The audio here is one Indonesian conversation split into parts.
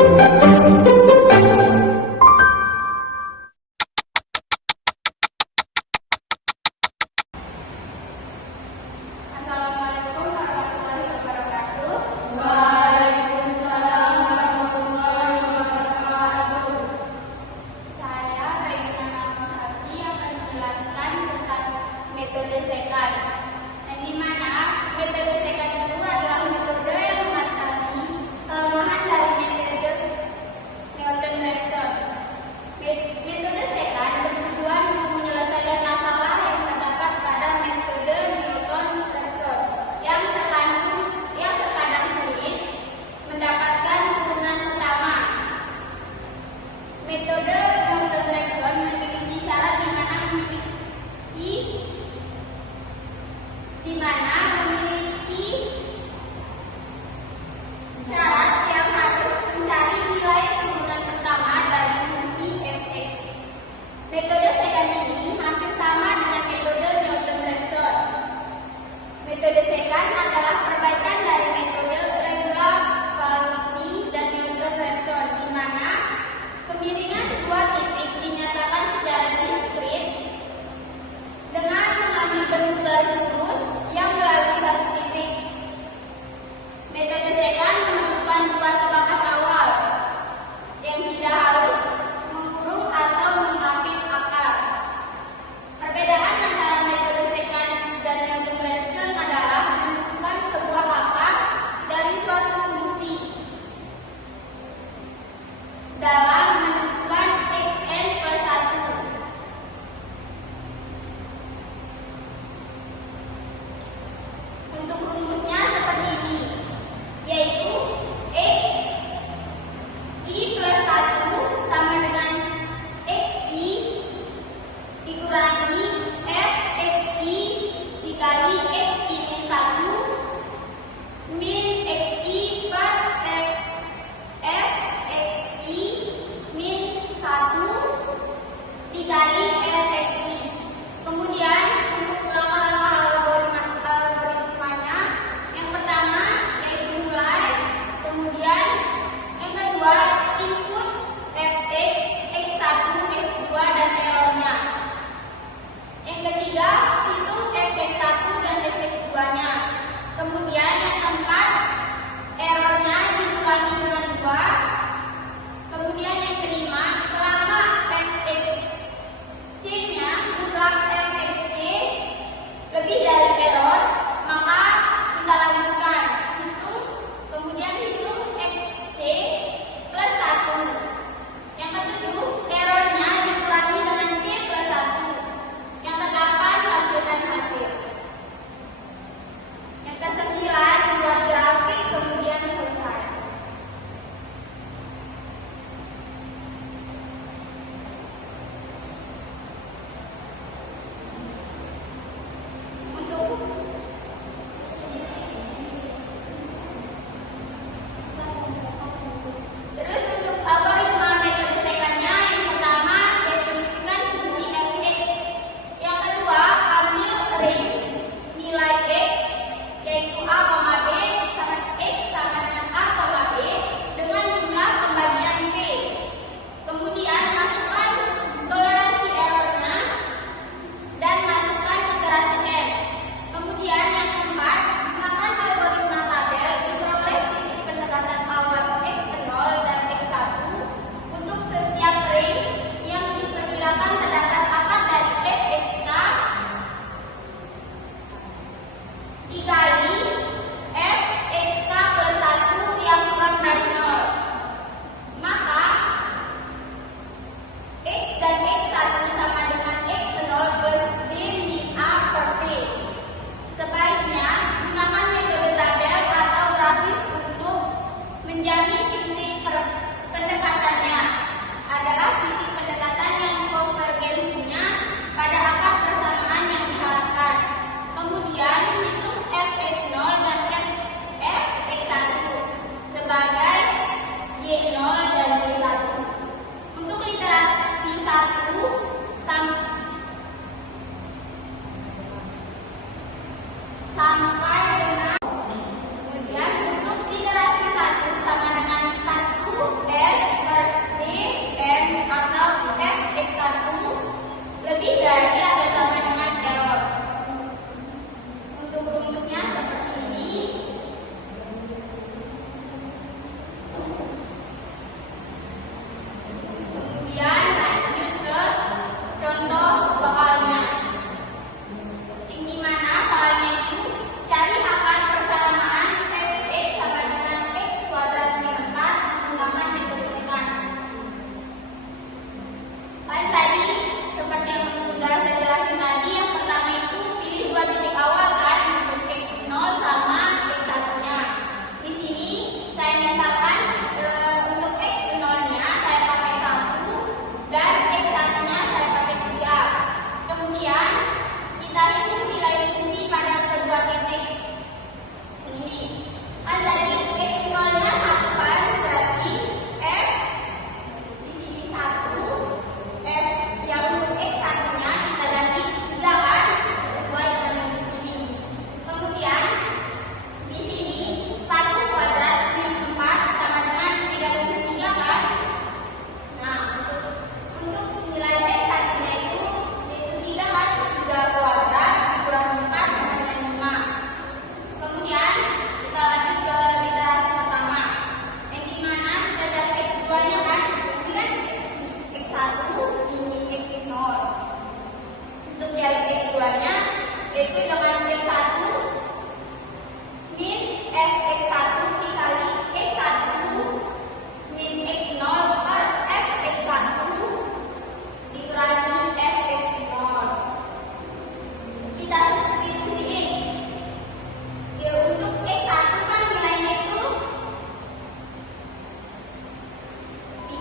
Assalamualaikum warahmatullahi wabarakatuh. Waalaikumsalam warahmatullahi wabarakatuh. Saya Baginda Nurhasi akan menjelaskan tentang metode secant. Yang dimana metode secant itu adalah metode yang mengatasi kelemahan dari metode Newton-Raphson. Metode secant bertujuan untuk menyelesaikan masalah yang terdapat pada metode Newton-Raphson yang terkadang sulit mendapatkan turunan pertama. Metode Newton-Raphson memiliki syarat di mana memiliki syarat yang harus mencari nilai turunan pertama dari fungsi fx. Metode secant ini hampir sama dengan metode Newton-Raphson. Metode secant adalah perbaikan dari metode Lagrange dan Newton-Raphson, di mana kemiringan dua titik dinyatakan secara diskrit dengan mengambil bentuk garis lurus yang melalui satu titik. Metode secant menentukan dua tebakan awal yang tidak harus mengurung atau mengambil akar. Perbedaan antara metode secant dan Newton-Raphson adalah menentukan sebuah akar dari suatu fungsi dalam menentukan xn per 1. Untuk rumusnya seperti ini, yaitu x i plus 1 sama dengan xi dikurangi f xi dikali xi min 1 min xi per f xi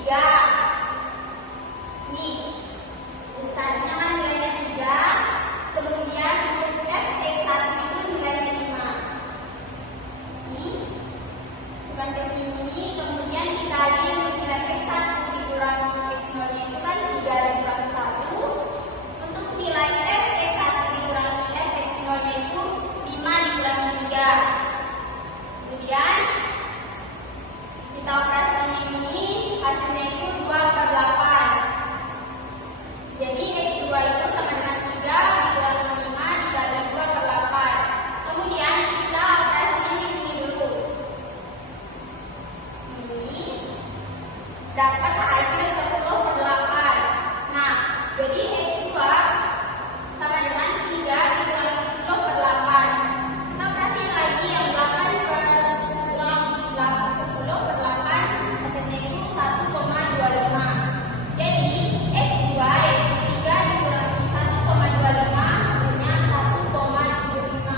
3. Nih, untuk satunya kan nilainya 3. Kemudian untuk fx1 itu nilainya 5. Nih, masukkan ke sini. Kemudian dikali untuk nilai x1 dikurangi x0 nya itu kan 3 dikurangi 1. Untuk nilai fx1 dikurangi fx0 nya itu 5 dikurangi 3. Kemudian kita operasikan ini, hasilnya itu 2/8. Jadi x2 itu sama dengan 3 dikurangi 5 dikali 2/8. Kemudian kita operasikan ini dulu. Ini dapat hasil 10/8. Nah, jadi x2 sama dengan 3 dikurangi 10/8. Kita operasi lagi yang 8/10/8, hasilnya itu 1,25. Jadi x2 yaitu 3 dikurangi 1,25, hasilnya 1,75.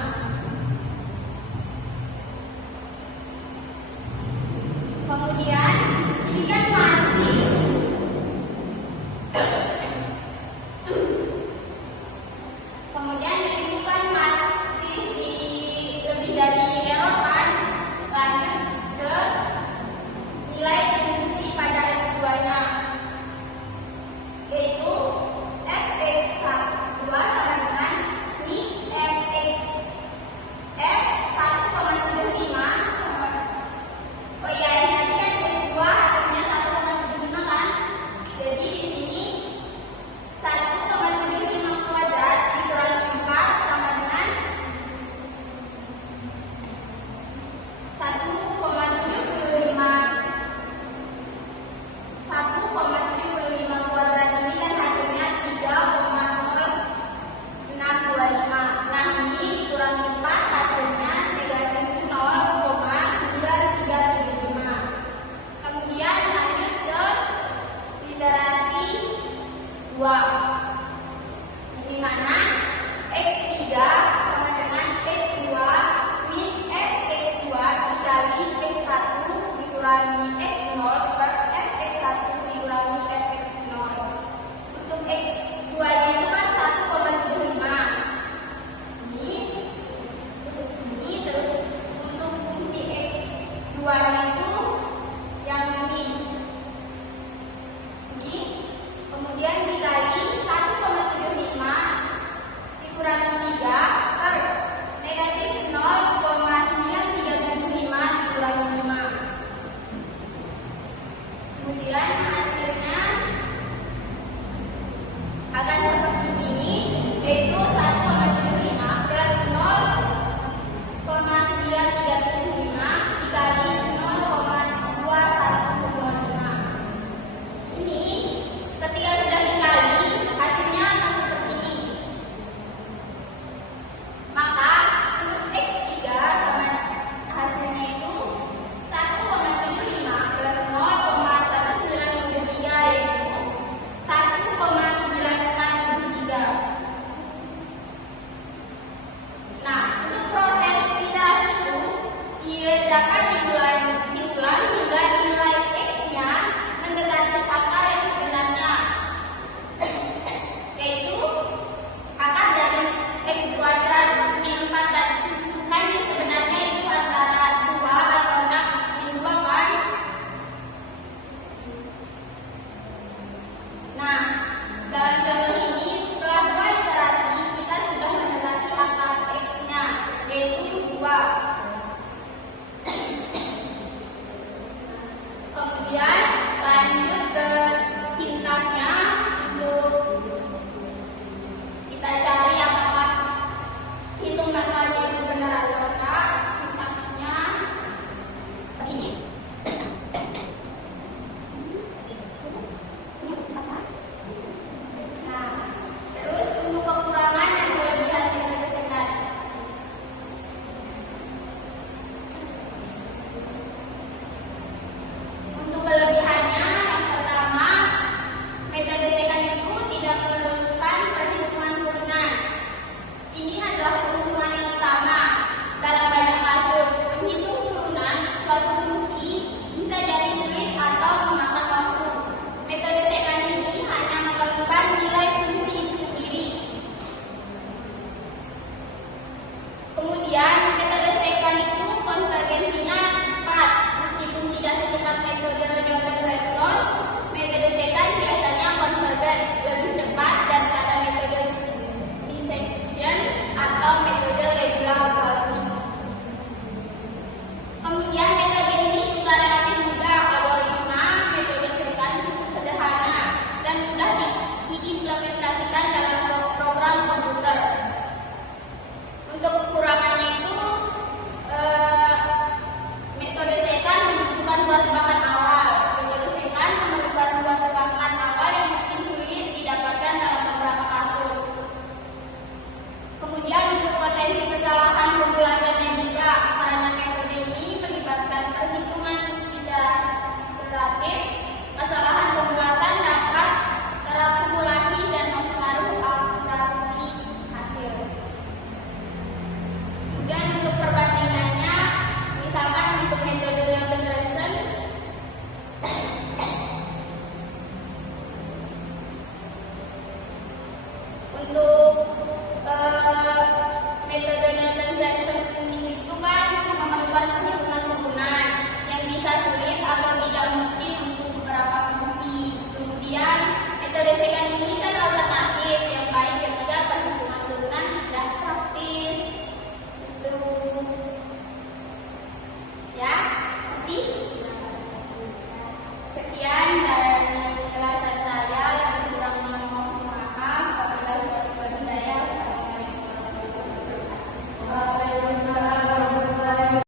Kemudian ini kan masih di lebih dari error kan. Lanjut ke nilai fungsi pada x2 nya, yaitu fx1 sama dengan ini f1,75 sama. Oh iya, ini nanti kan x2 hasilnya 1,75 kan. Jadi di sini 1,75 kuadrat dikurangi 4 sama dengan 1,75 kuadrat ini kan hasilnya 3,0625. Nah, ini dikurangi 4 hasilnya negatif 0,935. Kemudian lanjut ke iterasi 2, di mana x3 sama dengan x2 min fx2 dikali x1 dikurangi x0 per fx1 dikurangi fx0. Untuk x2 nya itu kan 1,75. Ini terus ini, terus untuk fungsi x2 nya itu yang ini. Ini kemudian dikali 1,75 dikurangi 3 per negatif 0,9375 dikurangi 5. Kemudian hasilnya akan seperti ini, yaitu 1,75 plus 0,9375 dikali 0,2105. Ini ketika sudah dikali, hasilnya akan seperti ini. Maka untuk x3 sama hasilnya itu 1,75 plus 0,1973 yaitu 1,9473. Nah, untuk proses iterasi itu ia dapat diulang hingga nilai x-nya mendekati akar yang sebenarnya, yaitu akar dari x kuadrat min 4 dan kan yang sebenarnya itu antara 2 atau 6 min 2 kan. Nah, dalam contoh ini setelah 2 iterasi kita sudah mendekati akar x-nya, yaitu 2. Kemudian